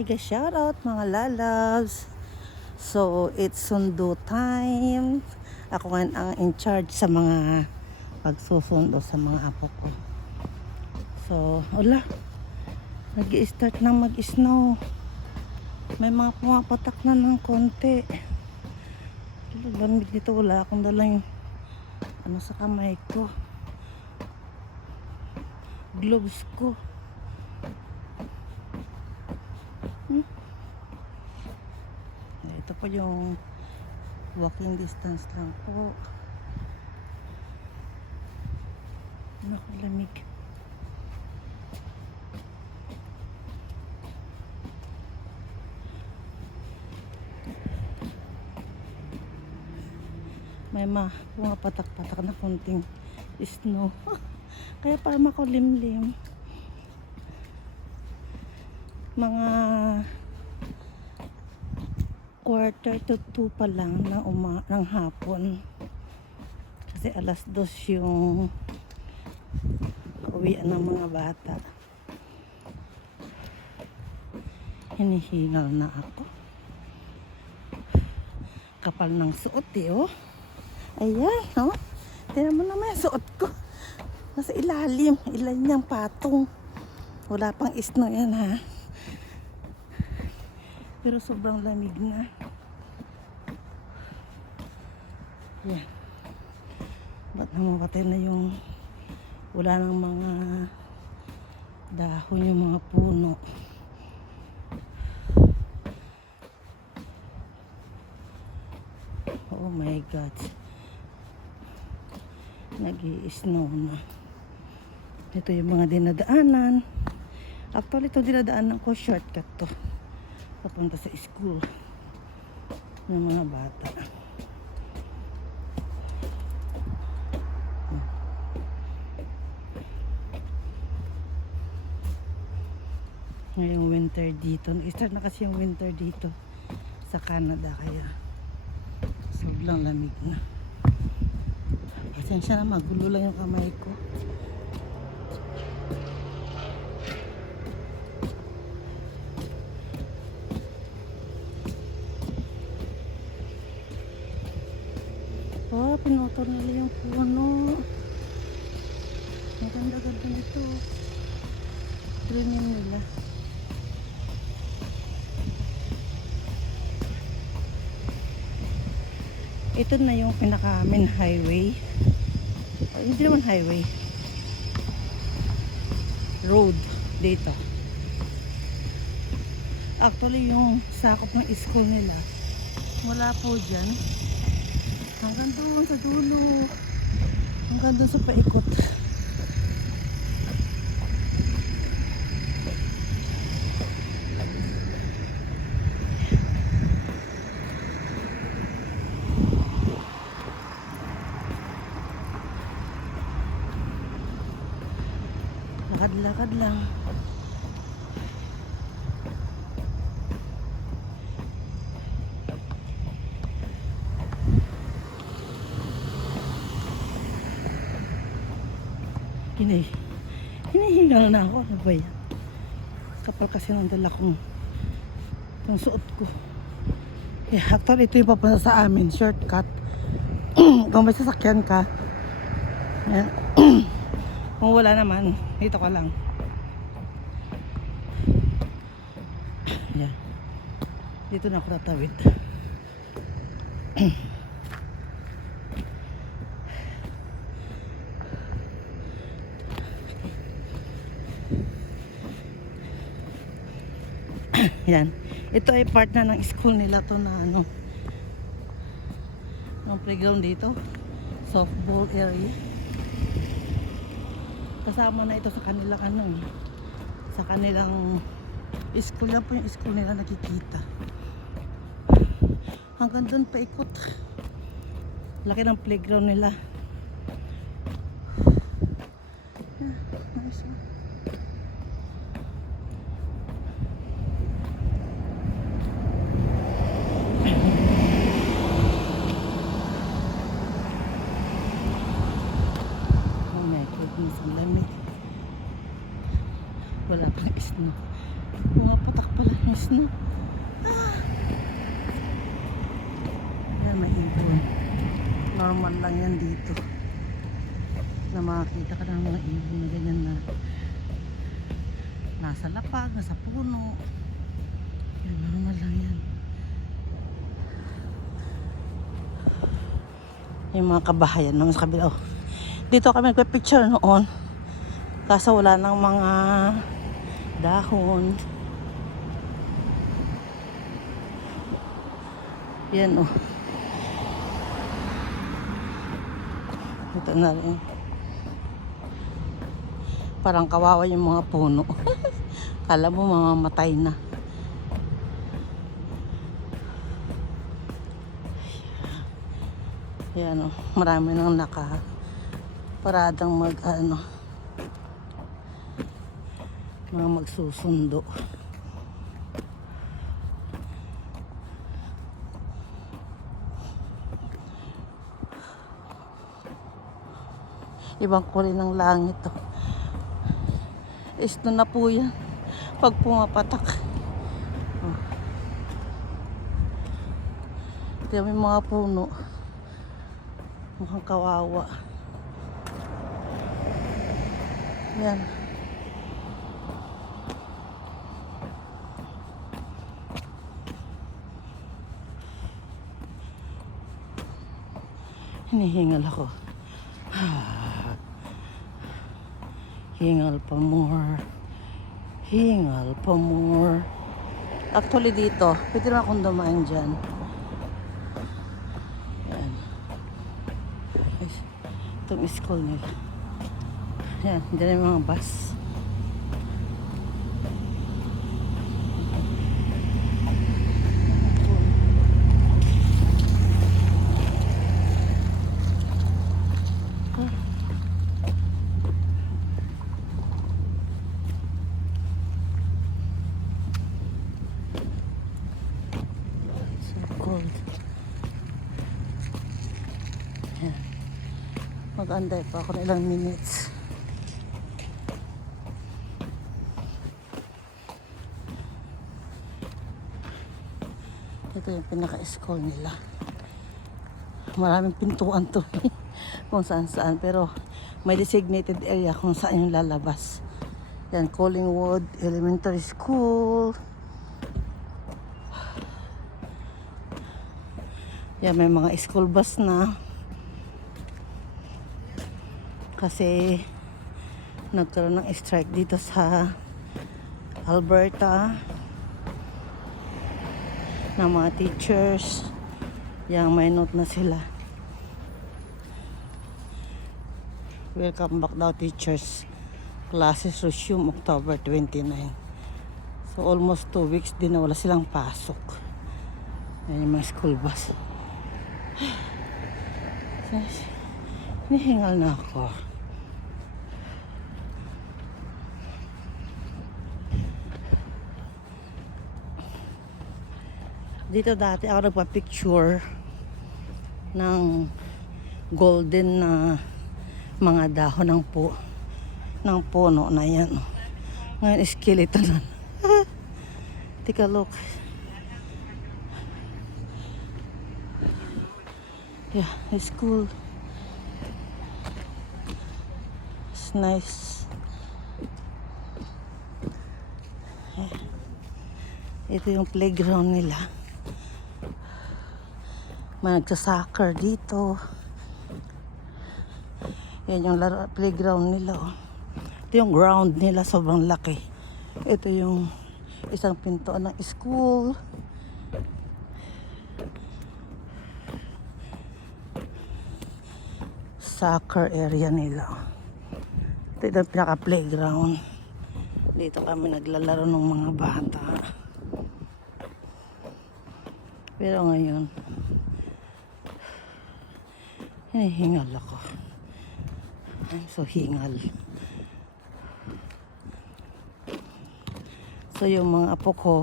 mega shoutout mga lalabs. So, it's sundo time. Ako ngayon ang in charge sa mga pagsusundo sa mga apo ko. So, wala. Nag-i-start na mag-snow. May mga pumapatak na ng konti. Lamig dito. Wala akong dalang sa kamay ko. Gloves ko. Ito po yung walking distance lang po. Nakalamig. May pumapatak-patak na konting snow. Kaya para makulimlim. Mga 1:45 pa lang ng hapon. Kasi 2:00 yung uwian ng mga bata. Hinihingal na ako. Kapal ng suot oh. Ayan, oh. Tingnan mo naman yung suot ko. Nasa ilalim. Ilan niyang patong. Wala pang snow yan ha. Pero sobrang lamig na. Yan. Ba't namapatay na yung wala ng mga dahon yung mga puno. Oh my God. Nag-i-snow na. Ito yung mga dinadaanan. Actually, ito dinadaanan ko. Shortcut to. Papunta sa school ng mga bata. Ngayong winter dito. Nag-start na kasi yung winter dito sa Canada. Kaya sobrang lamig na. Pasensya na, magulo lang yung kamay ko. Oh, pinutol nila yung puno. Ang ganda-ganda nito. Premium nila. Ito na yung pinaka-main highway. Oh, hindi naman highway. Road dito. Actually, yung sakop ng school nila, wala po dyan. Hanggang doon sa dulo. Hanggang doon sa paikot. Lakad-lakad lang. Hinihingal na ako. Ano ba yan? Kapal kasi ng dala kong itong suot ko. Actually, ito yung papunta sa amin. Shortcut. Kung may sasakyan ka, kung wala naman, dito ka lang. Yan. Dito na ako tatawid. Yan. Ito ay part na ng school nila to na ng playground dito. Softball area. Kasama na ito sa kanilang sa kanilang school. Yan po yung school nila nakikita. Hanggang doon paikot. Laki ng playground nila. Nice. Ang lamig. Wala pang snow. Pumapatak pala yung snow. no? Yan, may ibon. Normal lang yan dito. Na makakita ka ng mga ibon na ganyan na nasa lapag, nasa puno. Yan, normal lang yan. Yung mga kabahayan naman sa kabila. Oh. Dito kami nagpa-picture noon. Kaso wala nang mga dahon. Yan oh. Ito na rin. Parang kawawa yung mga puno. Kala mo mamamatay na. Yan oh. Marami nang paradang mga magsusundo. Ibang kulay ng langit to. Isto na po yan pag pumapatak. Oh. Ito yung mga puno. Mukhang kawawa. Yan. Hinihingal ako. Hingal pa more. Hingal pa more. Actually dito, pwede naman akong dumaan dyan. Yan. Itong school nila. Yan, dyan yung mga bus. Mag-anday pa ako ng ilang minutes. Ito yung pinaka-school nila. Maraming pintuan to. Kung saan-saan. Pero may designated area kung saan yung lalabas. Yan, Collingwood Elementary School. Yan, may mga school bus na. Kasi nagkaroon ng strike dito sa Alberta ng mga teachers. Yang may note na sila. Welcome back daw teachers. Classes resume October 29. So almost 2 weeks din na wala silang pasok. Yan yung mga school bus. Hinihingal na ako. Dito dati ako nagpa-picture ng golden na mga dahon ng puno na yan. Ngayon skeleton na. Take a look. Yeah, it's cool. It's nice. Yeah. Ito yung playground nila. Magsasoccer dito. Yan yung playground nila. Oh. Ito yung ground nila. Sobrang laki. Ito yung isang pintuan ng school. Soccer area nila. Ito yung pinaka-playground. Dito kami naglalaro ng mga bata. Pero ngayon, hinihingal ako. I'm so hingal. So yung mga apo ko,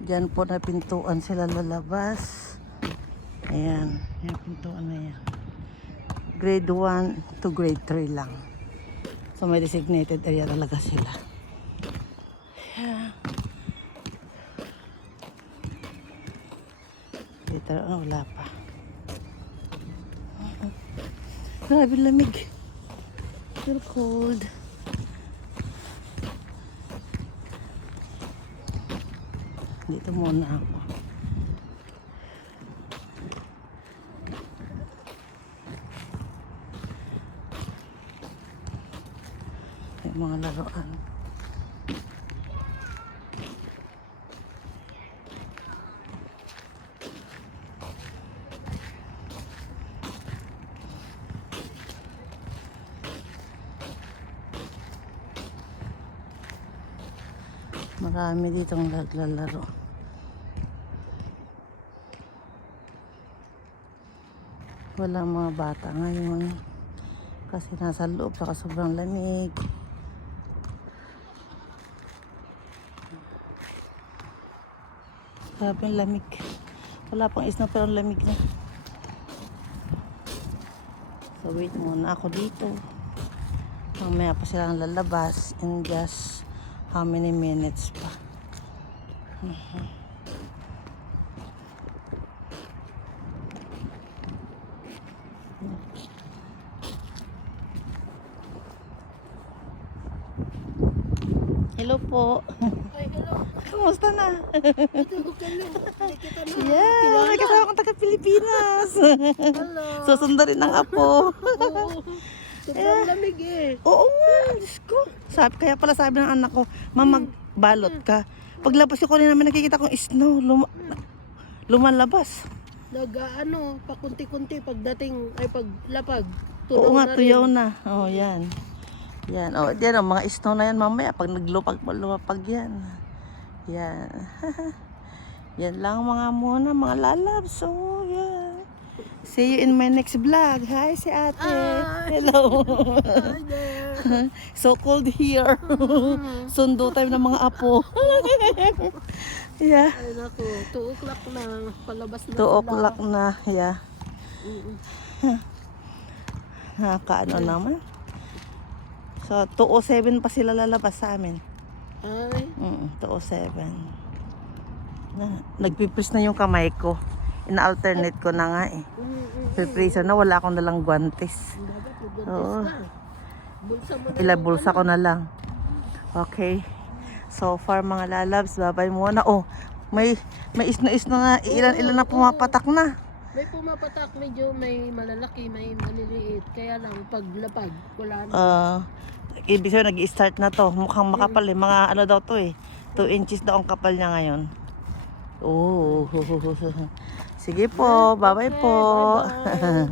dyan po na pintuan sila lalabas. Ayan, yung pintuan na yan. Grade 1 to grade 3 lang. So may designated area talaga sila. Dito, wala pa. Grabe lamig. Feel cold. Dito muna ako. May mga laruan. Marami ditong naglalaro. Wala mga bata ngayon kasi nasa loob saka sobrang lamig. Grabe ang lamig. Wala pang isna pero ang lamig na. So wait muna ako dito. Mamaya pa silang lalabas in just how many minutes pa. Hello po. Ay, hello. Kumusta na? Ito ka na. Nakita na. Yeah, may kasama akong taga Pilipinas. Hello. Susundan rin ng apo. Oo. Sobrang lamig eh. Oo nga, Diyos ko. Kaya pala sabi ng anak ko, Mama, magbalot ka. Paglabas ko rin namin nakikita kong snow, lumalabas. Pakunti-kunti pagdating, ay paglapag. Oo nga, na tuyaw rin. na. Oh, yan. Yan, oh, yan, oh, mga snow na yan mamaya pag lumapag yan. Yan. Yan lang mga muna, mga lalabs. Oh, yan. See you in my next vlog. Hi, si ate. Hi. Hello. Hi there. So cold here. Sundo time ng mga apo. Yeah. Ay naku, 2 o'clock na. Palabas na 2 o'clock na. Yeah. Nakakaano naman. So, 2:07 pa sila lalabas sa amin. Ay. 2:07. Nagpipris na yung kamay ko. Ina-alternate ko na nga eh. Prisa na, wala akong dalang guantes. Oo. Bulsa mo na. Ilabulsa ko na lang. Okay. So far mga lalabs, babay muna. Oh, may isno-isno na, ilan na pumapatak na. May pumapatak, medyo may malalaki, may maliliit. Kaya lang, paglapag, wala na. Ibig sabihin, nag-i-start na to. Mukhang makapal eh. Mga ano daw to eh. 2 inches daw ang kapal niya ngayon. Oh. Sige po, bye-bye po. Bye-bye.